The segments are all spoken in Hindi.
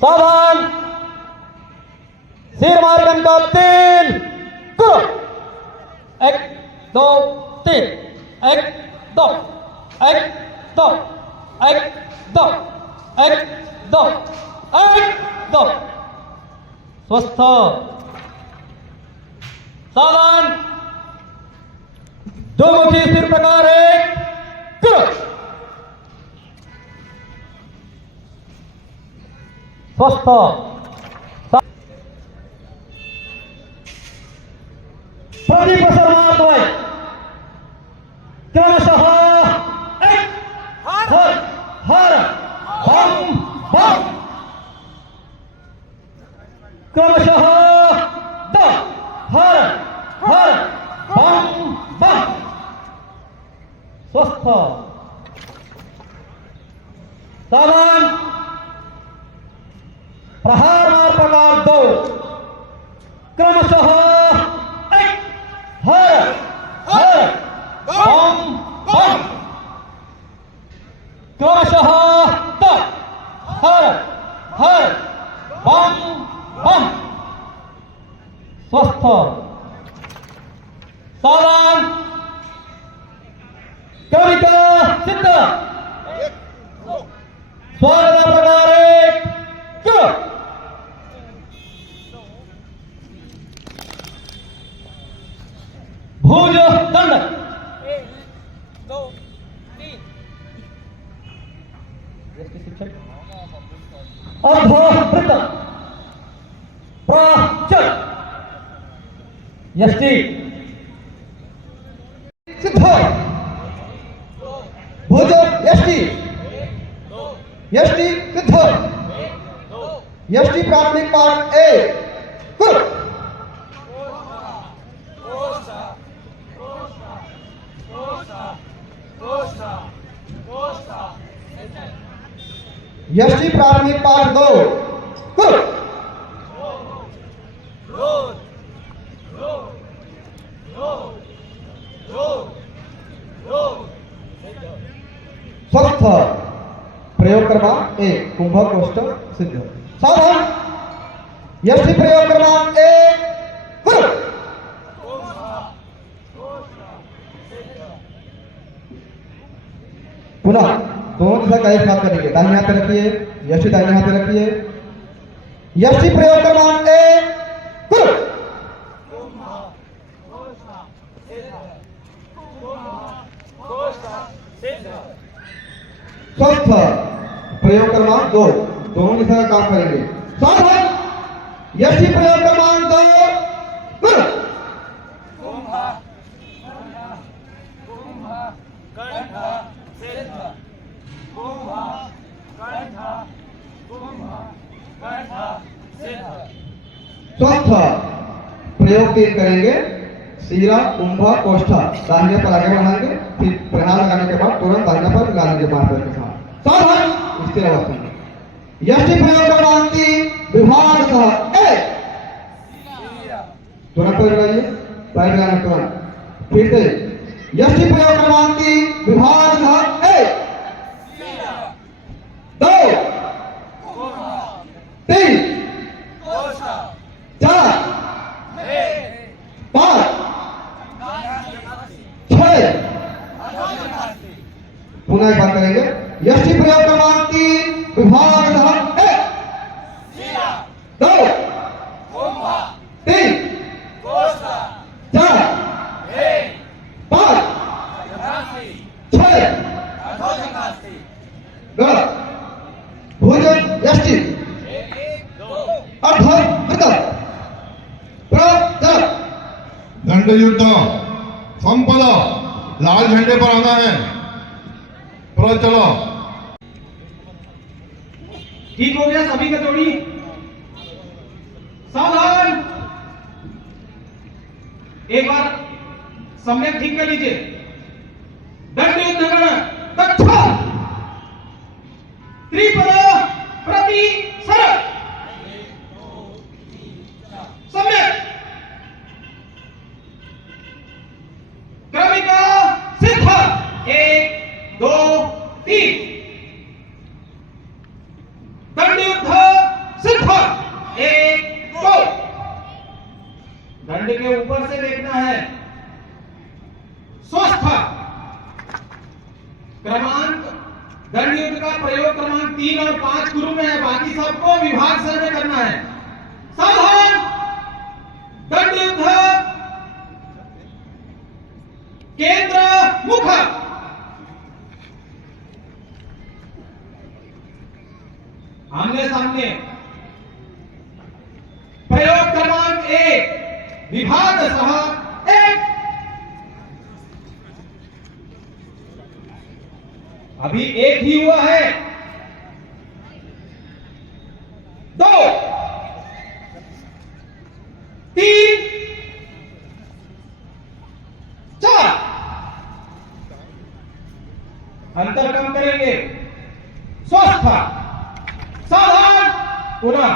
सावधान, सिर मार्गन का 3 करो। 1 2 3 1 2 1 2 1 2 1 2 1 2 स्वस्थ सावधान, दो मुखी सिर प्रकार 1 करो। स्वस्थ प्रदीप शर्मा क्रमशः एक हर हर बम बम क्रमशः द हर हर बम बम स्वस्थ सावधान, प्रहार मार प्रकार 2 क्रमशः एक हर हर बम बम क्रमशः द हर हर बम बम स्वस्थ सावधान, क्रमिका सिद्ध स्वागत प्रकार 1 करो। भुज दंड 1 2 3 अर्धवृत्त प्राचल यष्टि सिद्ध भुज यष्टि यष्टि सिद्ध यष्टि प्राथमिक पाठ 1 करो। यष्टि प्राथमिक पाठ 2 करो। स्वस्थ प्रयोग क्रमांक 1 कुंभ कोष्ठ सिद्ध सावधान, यष्टि प्रयोग क्रमांक 1 करो। पुनः दोनों दिशा का एक हाथ करेंगे, दाहिने हाथ पे रखिए, यष्टि दाहिने हाथ पे रखिए, यष्टि प्रयोग क्रमांक 1 करो। स्वस्थ प्रयोग क्रमांक 2 दोनों दिशा का काम करेंगे, सावधान, यष्टि प्रयोग क्रमांक 2 करो। स्वस्थ प्रयोग 3 करेंगे, शीरा कुंभ कोष्ठ दाहिने पर आगे बढ़ाएंगे, फिर प्रहार लगाने के बाद तुरंत दाहिने पर लगाएंगे मार्कर के साथ। सावधान, स्थिर अवस्था में यष्टि प्रयोग क्रमांक 3 विभाग सह 1 तुरंत पर लगाइए, पैर लगाना तुरंत, फिर से यष्टि प्रयोग क्रमांक 3 विभाग सह 1 2 3 4 5 6 पुनः एक बार करेंगे, यष्टि प्रयोग क्रमांक 3 विभाग 1 2 3 4 5 6 भुज यष्टि अर्धवृत्त प्रचल दंड युद्ध संपद लाल झंडे पर आना है, प्रचलो। ठीक हो गया सभी का जोड़ी, सावधान, एक बार सम्यक ठीक कर लीजिए। दंड युद्ध गण दक्ष त्रिपद प्रति सर सम्यक क्रमिका सिद्ध 1 2 3 3 और 5 गुरु में है, बाकी सबको विभाग स्तर में करना है। सावधान, दंड युद्ध, केंद्र मुख, आमने सामने, प्रयोग क्रमांक 1, विभाग सह 1। अभी 1 ही हुआ है। 2, 3, 4, अंतर कम करेंगे। स्वस्थ, सावधान, पुनः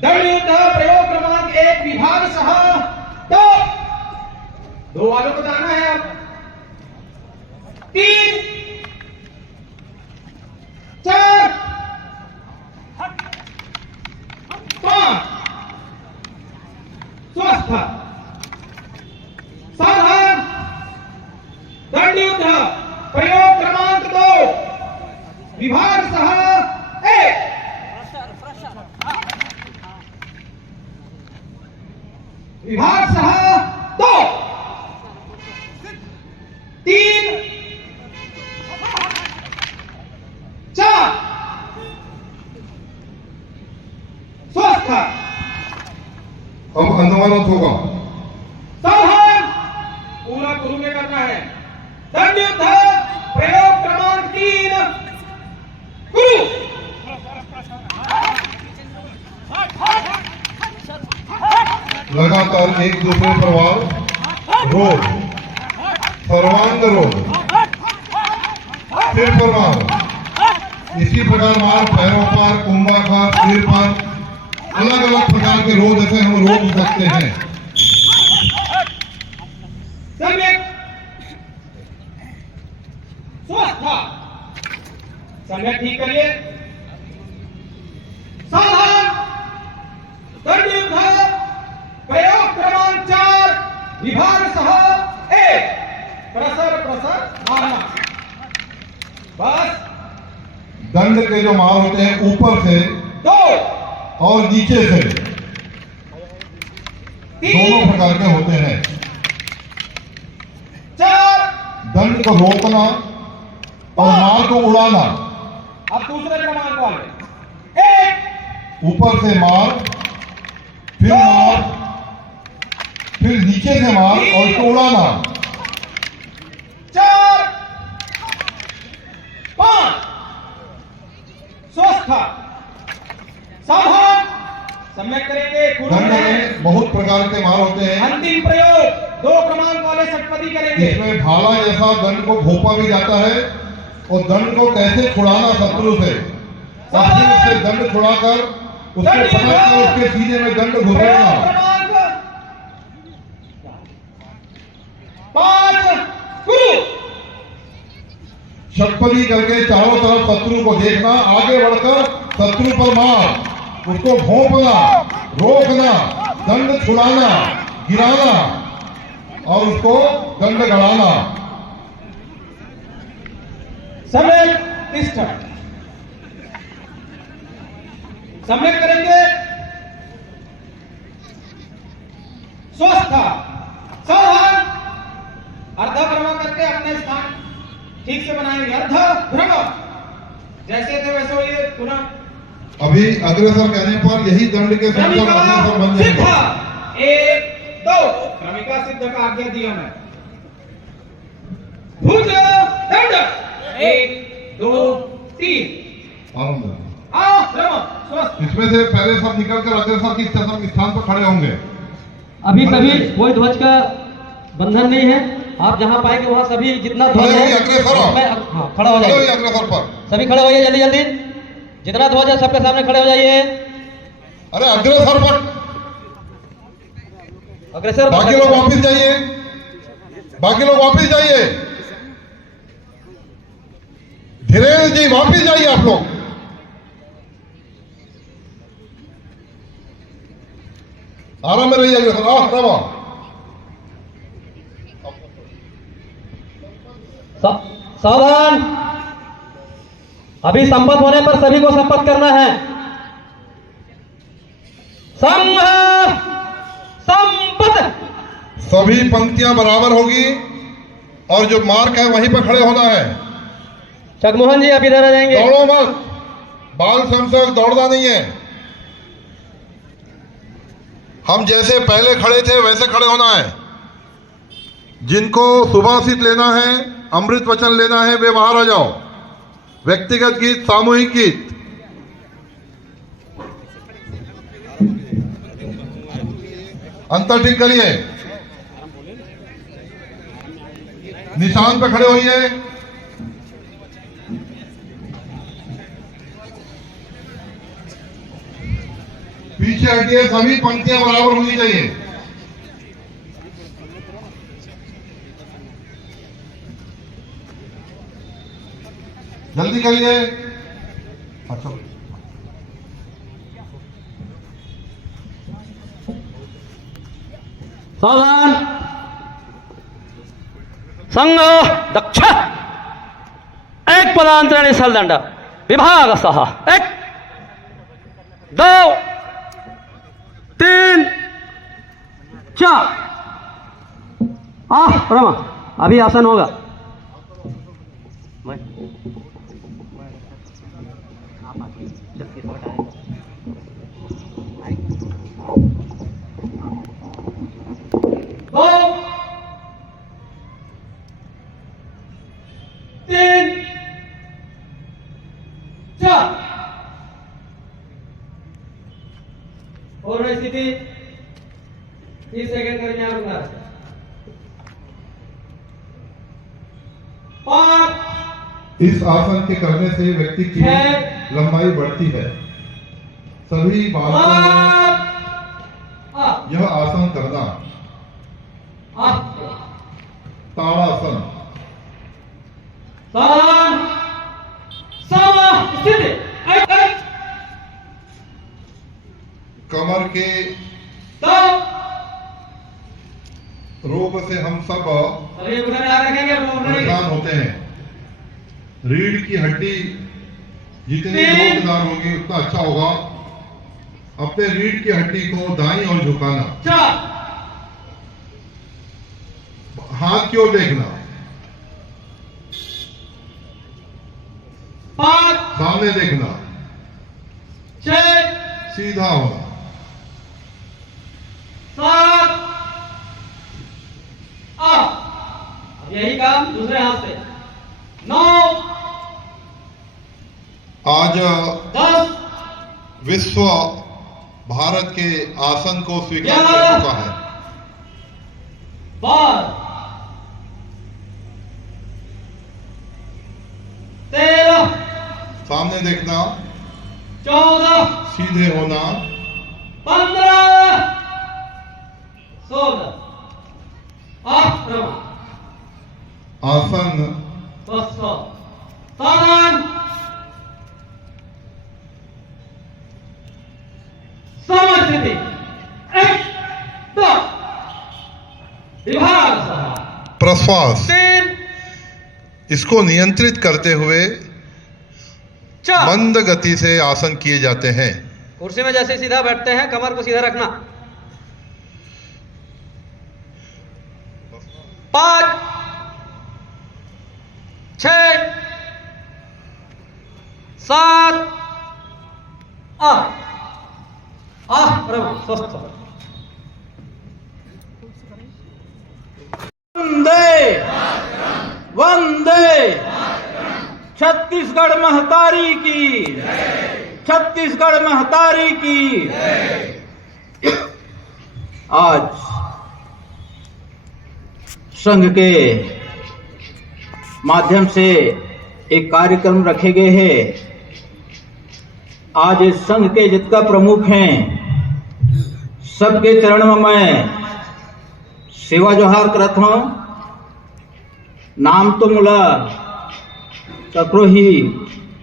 दंड युद्ध, प्रयोग क्रमांक 1, विभाग सह 2 वालों को जाना है अब। 3, 4, 5, स्वस्थ, सावधान, दंड युद्ध, प्रयोग क्रमांक 2, विभाग सह 1। विभाग सह 2, 3, 4, स्वस्थ, अब अनुमानित होगा। सावधान, पूरा गुरु में करना है। दंड युद्ध, प्रयोग क्रमांक 3, गुरु। लगातार एक दूसरे पर वार, रोज, सर्वांग रोज, सिर पर मार, इसी प्रकार मार पैरों पर, कुंभाकार, सिर पर, अलग अलग प्रकार के रोग ऐसे हम रोक सकते हैं। सम्यक, स्वस्थ, सम्यक ठीक करिए। सावधान, दंड युद्ध, प्रयोग क्रमांक 4, विभाग सह 1। प्रसर प्रसर मारना। बस, दंड के जो मार होते हैं ऊपर से 2 और नीचे से, दोनों 3, प्रकार के होते हैं। 4, दंड को रोकना और मार को उड़ाना। अब दूसरे क्रमांक वाले 1, ऊपर से मार, फिर नीचे से मार और इसको उड़ाना। 4, 5, स्वस्थ, सावधान, सम्यक करेंगे। गुरु दंड में में बहुत प्रकार के मार होते हैं। अंतिम प्रयोग 2 क्रमांक वाले षटपदी करेंगे। इसमें भाला जैसा दंड को घोपा भी जाता है और दंड को कैसे छुड़ाना शत्रु से, और फिर उससे दंड छुड़ाकर उसको पकड़कर उसके सीने में दंड प्रयोग घुसेड़ना। क्रमांक 5, गुरु। षटपदी करके चारों तरफ शत्रु को देखना, आगे बढ़कर शत्रु पर मार, उसको घोंपना, रोकना, दंड छुड़ाना, गिराना और उसको दंड गड़ाना। सम्यक तिष्ठ, सम्यक करेंगे। स्वस्थ, सावधान, अर्ध भ्रमण करके अपने स्थान ठीक से बनाएंगे। अर्ध भ्रमण, जैसे थे वैसे होइए। पुनः अभी अग्रसर कहने पर यही दंड के संदर्भ अग्रसर बन सिद्ध, जाएंगे। 1, 2, क्रमिका सिद्ध का आज्ञा दिया मैं। भुज दंड, 1, 2, 3, आनंद। स्वस्थ। इसमें से पहले सब निकलकर अग्रसर की स्थान पर खड़े होंगे। अभी सभी कोई ध्वज का बंधन नहीं है। आप जहां पाएंगे वहां सभी जितना ध्वज है अग्रसर उसमें खड़ा हो जाइए। अग्रसर पर सभी खड़े हो जाइए जल्दी जल्दी। जितना ध्वज है सबके सामने खड़े हो जाइए। अरे अग्रसर पर, अग्रसर बाकी लोग वापस जाइए, बाकी लोग वापस जाइए। धीरेन्द्र जी वापस जाइए आप लोग। आराम में रहिए अग्रसर। सावधान। अभी संपत होने पर सभी को संपत करना है। संघ संपत। सभी पंक्तियां बराबर होगी और जो मार्क है वहीं पर खड़े होना है। जगमोहन जी आप इधर आ जाएंगे। दौड़ो मत, बाल स्वयंसेवक दौड़ना नहीं है। हम जैसे पहले खड़े थे वैसे खड़े होना है। जिनको सुभाषित लेना है, अमृत वचन लेना है, वे बाहर आ जाओ। व्यक्तिगत गीत, सामूहिक गीत। अंतर ठीक करिए। निशान पे खड़े होइए। पीछे हटिए, सभी पंक्तियां बराबर होनी चाहिए। जल्दी करिए। अच्छा, सावधान। संघ दक्ष। एक पदांतरणी सलदंड विभाग सह 1 2 3 4। रमा अभी आसन होगा। दो 3 4। और स्थिति 30 सेकंड करके यहाँ रुकना है। 5। इस आसन के करने से व्यक्ति की लंबाई बढ़ती है। सभी बालकों में यह आसन करना। ताड़ासन। स्थिति कमर के रोग से हम सब परेशान होते हैं। रीढ़ की हड्डी जितनी रोगदार होगी उतना अच्छा होगा। अपने रीढ़ की हड्डी को दाईं ओर झुकाना, हाथ की ओर देखना, 5 सामने देखना, 6 सीधा होना, 7 8। यही काम दूसरे हाथ से। 9 आज 10 विश्व भारत के आसन को स्वीकार कर चुका है। 12 13 सामने देखना, 14 सीधे होना, 15 16। आसन सावधान। समस्थिति 1 2 विभाग सह प्रश्वास। 3 इसको नियंत्रित करते हुए 4। मंद गति से आसन किए जाते हैं। कुर्सी में जैसे सीधा बैठते हैं कमर को सीधा रखना। 5 6 7 8। स्वस्थ। वंदे वंदे छत्तीसगढ़ महतारी की, छत्तीसगढ़ महतारी की। आज संघ के माध्यम से एक कार्यक्रम रखे गए हैं। आज इस संघ के जितना प्रमुख हैं सबके चरण में मैं सेवा जोहार करत हूं। नाम तो मुला ककरो ही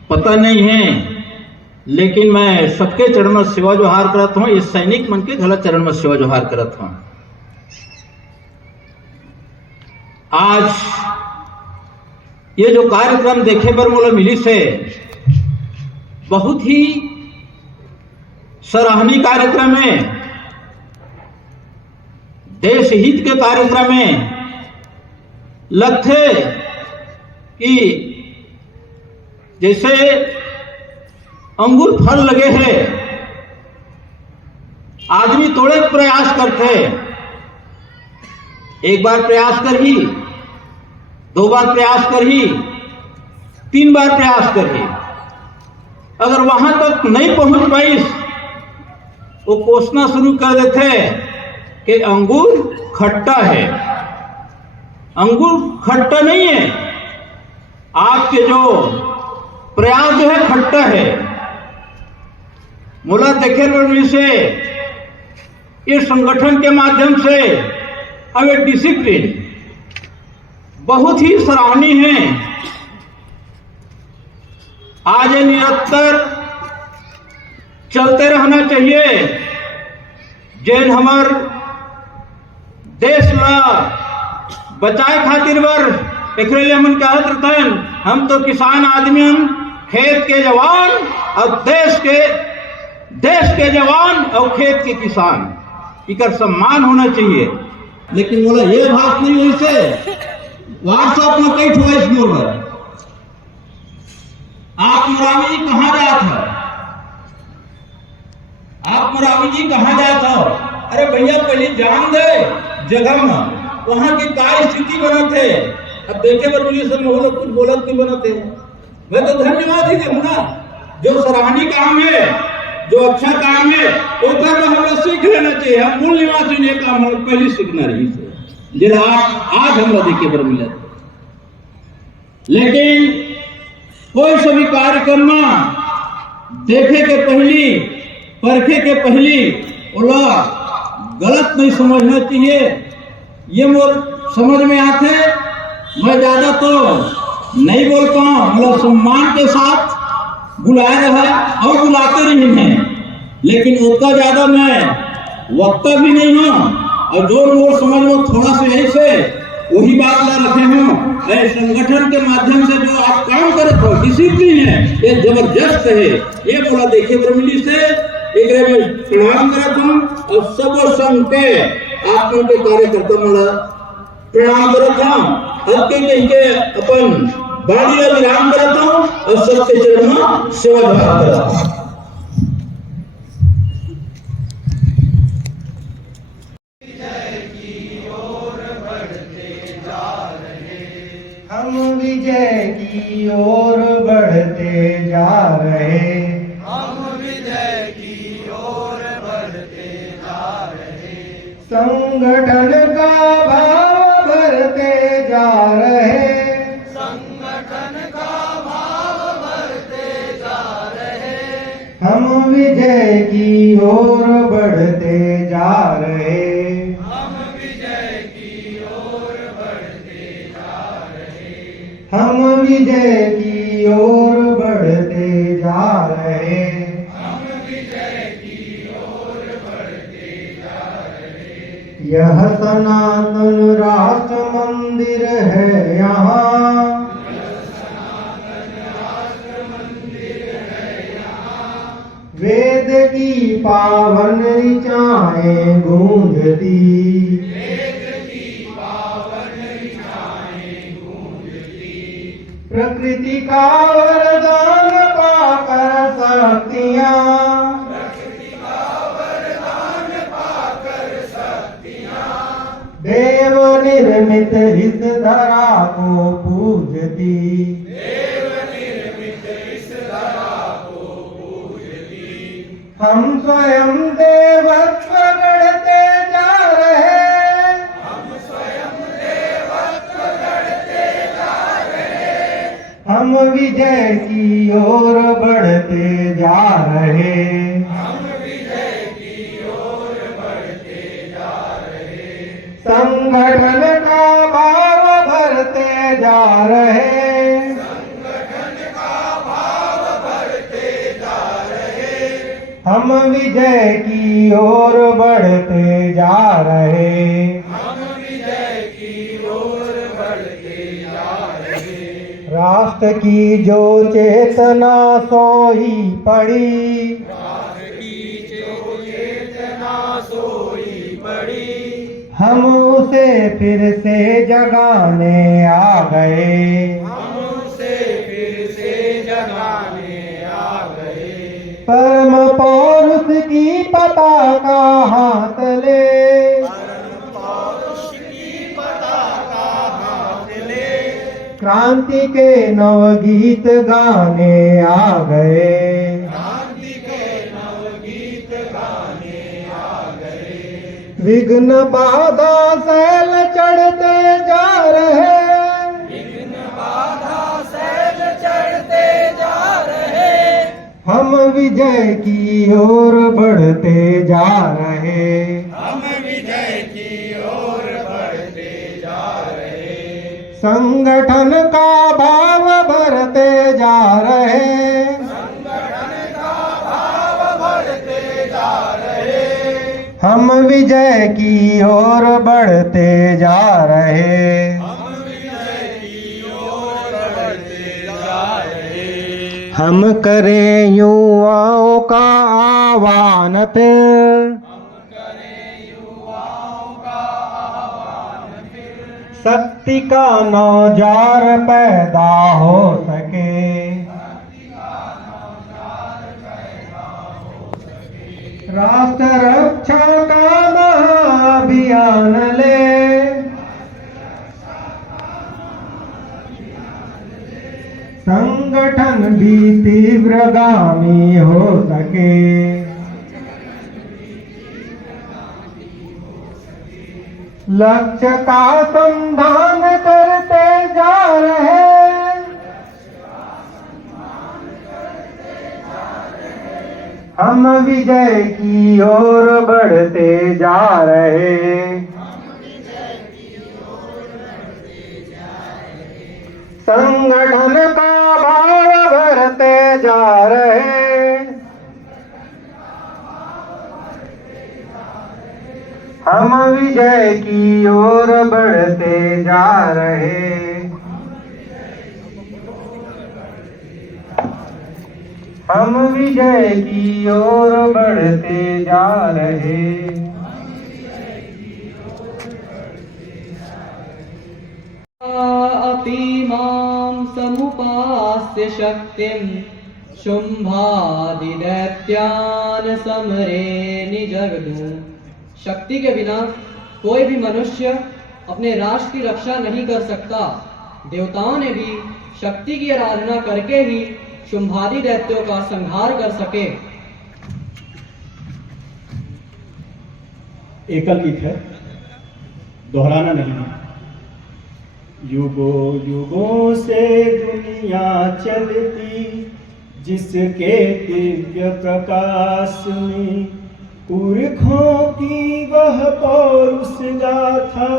पता नहीं है, लेकिन मैं सबके चरण में सेवा जोहार करत हूं। इस सैनिक मन के गलत चरण में सेवा जोहार करत हूं। आज ये जो कार्यक्रम देखे बर मोला मिली से बहुत ही सराहनीय कार्यक्रम है। देश हित के कार्यक्रम में लगते कि जैसे अंगूर फल लगे हैं, आदमी थोड़े प्रयास करते, एक बार प्रयास कर ही, 2 बार प्रयास कर ही, 3 बार प्रयास कर ही, अगर वहां तक नहीं पहुंच पाई वो कोसना शुरू कर देते कि अंगूर खट्टा है। अंगूर खट्टा नहीं है, आपके जो प्रयास जो है खट्टा है। मोला देखे से इस संगठन के माध्यम से अब एक डिसिप्लिन बहुत ही सराहनीय है। आज ये निरंतर चलते रहना चाहिए। जैन हमार देश ला बचाए खातिर बर एकरे लिए हमन कहत रहतन, हम तो किसान आदमी, हम खेत के जवान और देश के जवान और खेत के किसान, इकर सम्मान होना चाहिए। लेकिन बोला ये बात नहीं हुई से व्हाट्सएप में कई ठोस मोर आप मुरावी जी कहाँ जात हो, आप मुरावी जी कहाँ जात हो? अरे भैया पहले जान दे जगह में वहां की काय स्थिति बनत है। अब देखे बर मिली सब वो लोग कुछ बोलत नहीं बनते हैं। मैं तो धन्यवाद ही दूं ना, जो सराहनीय काम है, जो अच्छा काम है वो कर हमें सीख लेना चाहिए। हम मूल निवासी ने काम हम पहले सीखना रही से जरा आज हम देखे बर मिला। लेकिन कोई सभी कार्यक्रम में देखे के पहली, परखे के पहली ओला गलत नहीं समझना चाहिए। ये मोर समझ में आते, मैं ज्यादा तो नहीं बोलता हूँ, मतलब सम्मान के साथ बुलाए रहा और बुलाते रही हैं, लेकिन उतना ज्यादा मैं वक्ता भी नहीं हूँ। और जो मोर समझ में थोड़ा सा यही से वही बात ला रखे हूँ। संगठन के माध्यम से जो आप काम करते हो, डिसिप्लिन है, ये जबरदस्त है। ये बोला देखे ब्रह्मली से एक में प्रणाम करता हूँ और सब संघ के आप के कार्यकर्ता मला प्रणाम करता हूँ। अब के अपन बाड़ी विराम करता हूँ और सबके चरण में सेवा भाव करता हूँ। हम विजय की ओर बढ़ते जा रहे, हम विजय की ओर बढ़ते जा रहे, संगठन का भाव भरते जा रहे, संगठन का भाव बढ़ते जा रहे, हम विजय की ओर बढ़ते जा रहे, हम विजय की ओर बढ़ते जा रहे, हम विजय की ओर बढ़ते जा रहे, हम विजय की ओर बढ़ते जा रहे। यह सनातन राष्ट्र मंदिर है यहाँ, वेद की पावन ऋचाएं गूंजती, प्रकृति का वरदान पाकर शक्तियाँ, देव निर्मित इस धरा को पूजती, हम स्वयं देवत्व गढ़ते जा रहे, हम विजय की ओर बढ़ते जा रहे, संगठन का भाव भरते जा रहे, हम विजय की ओर बढ़ते जा रहे, राष्ट्र की जो चेतना सोई पड़ी, राष्ट्र की जो चेतना सोई पड़ी, हम उसे फिर से जगाने आ गए। हम उसे फिर से जगाने आ गए। परम पौरुष की पताका हाथ ले, पौरुष की पताका हाथ ले, क्रांति के नवगीत गाने आ गए। क्रांति के नवगीत गाने आ गए। विघ्न बाधा सैल चढ़ते जा रहे, विघ्न बाधा सैल चढ़ते जा रहे, हम विजय की ओर बढ़ते जा रहे। हम विजय की ओर बढ़ते जा रहे। संगठन का भाव भरते जा रहे, संगठन का भाव बढ़ते जा रहे, हम विजय की ओर बढ़ते जा रहे। हम विजय की ओर बढ़ते जा रहे। हम करें युवाओं का आह्वान फिर, शक्ति का नौजार पैदा हो सके। राष्ट्र रक्षा का महाअभियान ले, संगठन भी तीव्रगामी हो सके। लक्ष्य का संधान करते जा रहे, हम विजय की ओर बढ़ते जा रहे। संगठन का भाव भरते जा रहे, हम विजय की ओर बढ़ते जा रहे। हम विजय की ओर बढ़ते जा रहे। अपि मां समुपास्य शक्तिं शुंभादि दैत्यान् समरे निजग्धुं। शक्ति के बिना कोई भी मनुष्य अपने राष्ट्र की रक्षा नहीं कर सकता। देवताओं ने भी शक्ति की आराधना करके ही शुंभादि दैत्यों का संहार कर सके। एकल गीत है, दोहराना नहीं है। युगों युगों से दुनिया चलती जिसके दिव्य प्रकाश में, पुरखों की वह पौरुष गाथा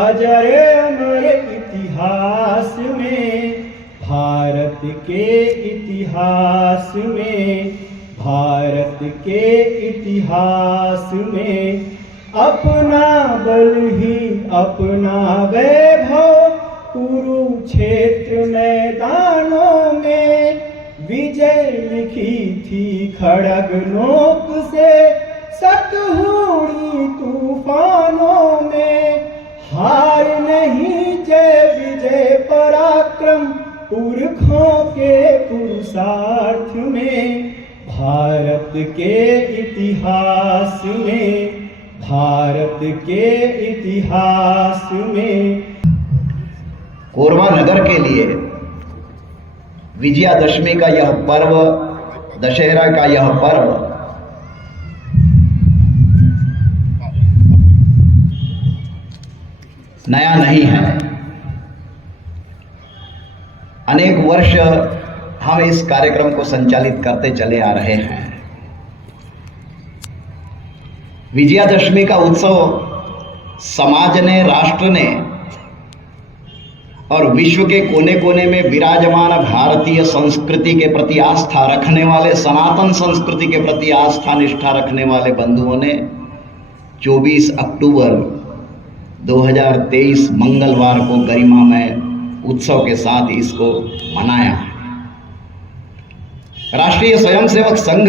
अजर अमर इतिहास में। भारत के इतिहास में, भारत के इतिहास में अपना बल ही अपना वैभव। कुरुक्षेत्र मैदानों में विजय लिखी थी खड़ग नोक से, सतहूणी तूफानों में हार नहीं जय विजय पराक्रम। पुरखों के पुरुषार्थ में, भारत के इतिहास में, भारत के इतिहास में। कोरबा नगर के लिए विजयादशमी का यह पर्व, दशहरा का यह पर्व नया नहीं है। अनेक वर्ष हम इस कार्यक्रम को संचालित करते चले आ रहे हैं। विजयादशमी का उत्सव समाज ने, राष्ट्र ने और विश्व के कोने कोने में विराजमान भारतीय संस्कृति के प्रति आस्था रखने वाले, सनातन संस्कृति के प्रति आस्था निष्ठा रखने वाले बंधुओं ने 24 अक्टूबर 2023 मंगलवार को गरिमामय उत्सव के साथ इसको मनाया है। राष्ट्रीय स्वयंसेवक संघ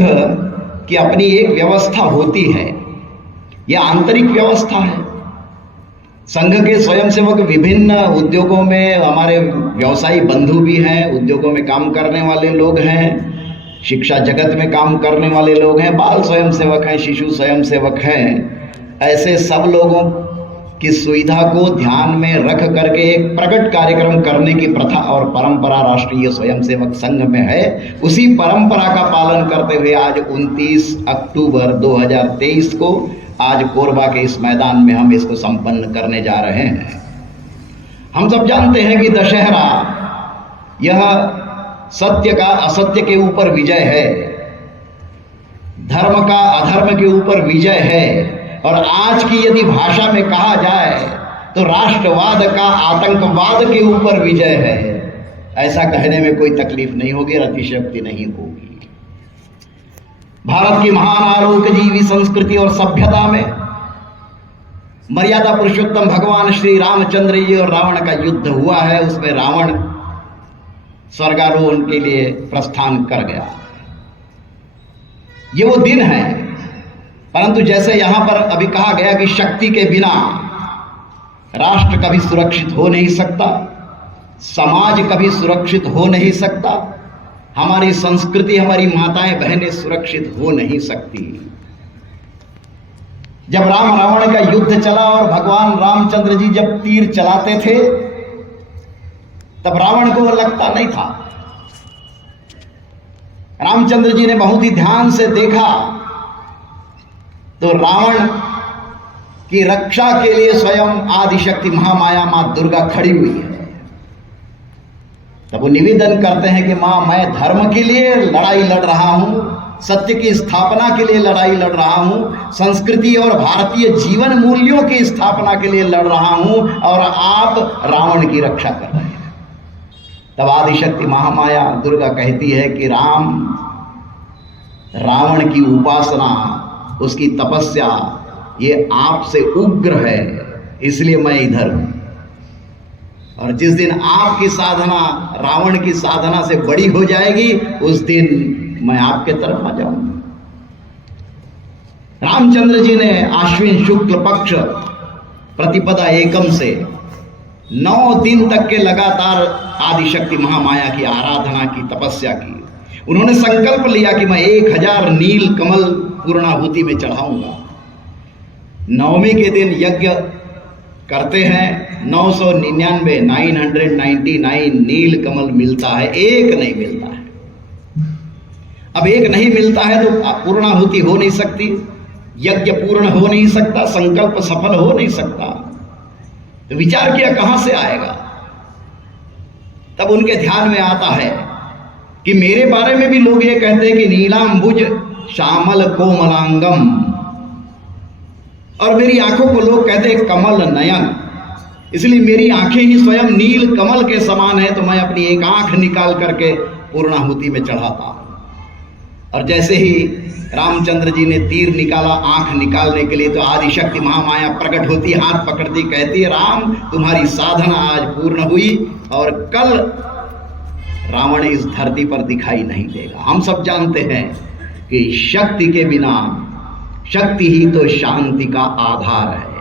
की अपनी एक व्यवस्था होती है, यह आंतरिक व्यवस्था है। संघ के स्वयंसेवक विभिन्न उद्योगों में, हमारे व्यवसायी बंधु भी हैं, उद्योगों में काम करने वाले लोग हैं, शिक्षा जगत में काम करने वाले लोग हैं, बाल स्वयंसेवक हैं, शिशु स्वयंसेवक हैं। ऐसे सब लोगों की सुविधा को ध्यान में रख करके एक प्रकट कार्यक्रम करने की प्रथा और परंपरा राष्ट्रीय स्वयंसेवक संघ में है। उसी परंपरा का पालन करते हुए आज 29 अक्टूबर 2023 को आज कोरबा के इस मैदान में हम इसको संपन्न करने जा रहे हैं। हम सब जानते हैं कि दशहरा यह सत्य का असत्य के ऊपर विजय है, धर्म का अधर्म के ऊपर विजय है, और आज की यदि भाषा में कहा जाए तो राष्ट्रवाद का आतंकवाद के ऊपर विजय है। ऐसा कहने में कोई तकलीफ नहीं होगी, अतिशयोक्ति नहीं होगी। भारत की महान आलोकजीवी संस्कृति और सभ्यता में मर्यादा पुरुषोत्तम भगवान श्री रामचंद्र जी और रावण का युद्ध हुआ है। उसमें रावण स्वर्गारोहण के लिए प्रस्थान कर गया। ये वो दिन है। परंतु जैसे यहां पर अभी कहा गया कि शक्ति के बिना राष्ट्र कभी सुरक्षित हो नहीं सकता, समाज कभी सुरक्षित हो नहीं सकता, हमारी संस्कृति, हमारी माताएं बहनें सुरक्षित हो नहीं सकती। जब राम रावण का युद्ध चला और भगवान रामचंद्र जी जब तीर चलाते थे तब रावण को लगता नहीं था। रामचंद्र जी ने बहुत ही ध्यान से देखा तो रावण की रक्षा के लिए स्वयं आदिशक्ति महामाया मां दुर्गा खड़ी हुई है। तब वो निवेदन करते हैं कि मां, मैं धर्म के लिए लड़ाई लड़ रहा हूं, सत्य की स्थापना के लिए लड़ाई लड़ रहा हूं, संस्कृति और भारतीय जीवन मूल्यों की स्थापना के लिए लड़ रहा हूं, और आप रावण की रक्षा कर रहे हैं। तब आदिशक्ति महामाया दुर्गा कहती है कि रावण की उपासना, उसकी तपस्या ये आपसे उग्र है, इसलिए मैं इधर हूं। और जिस दिन आपकी साधना रावण की साधना से बड़ी हो जाएगी, उस दिन मैं आपके तरफ आ जाऊंगा। रामचंद्र जी ने आश्विन शुक्ल पक्ष प्रतिपदा एकम से 9 दिन तक के लगातार आदिशक्ति महामाया की आराधना की, तपस्या की। उन्होंने संकल्प लिया कि मैं 1000 नील कमल पूर्णाहुति में चढ़ाऊंगा। नवमी के दिन यज्ञ करते हैं, 999 नील कमल मिलता है, एक नहीं मिलता है। अब एक नहीं मिलता है तो पूर्णाहुति हो नहीं सकती, यज्ञ पूर्ण हो नहीं सकता, संकल्प सफल हो नहीं सकता। तो विचार किया कहां से आएगा। तब उनके ध्यान में आता है कि मेरे बारे में भी लोग ये कहते हैं कि नीलांबुज श्यामल कोमलांगम, और मेरी आंखों को लोग कहते हैं कमल नयन, इसलिए मेरी आंखें ही स्वयं नील कमल के समान है। तो मैं अपनी एक आंख निकाल करके पूर्णाहुति में चढ़ाता हूं। और जैसे ही रामचंद्र जी ने तीर निकाला आंख निकालने के लिए, तो आदिशक्ति महामाया प्रकट होती, हाथ पकड़ती, कहती है, राम तुम्हारी साधना आज पूर्ण हुई और कल रावण इस धरती पर दिखाई नहीं देगा। हम सब जानते हैं कि शक्ति के बिना, शक्ति ही तो शांति का आधार है।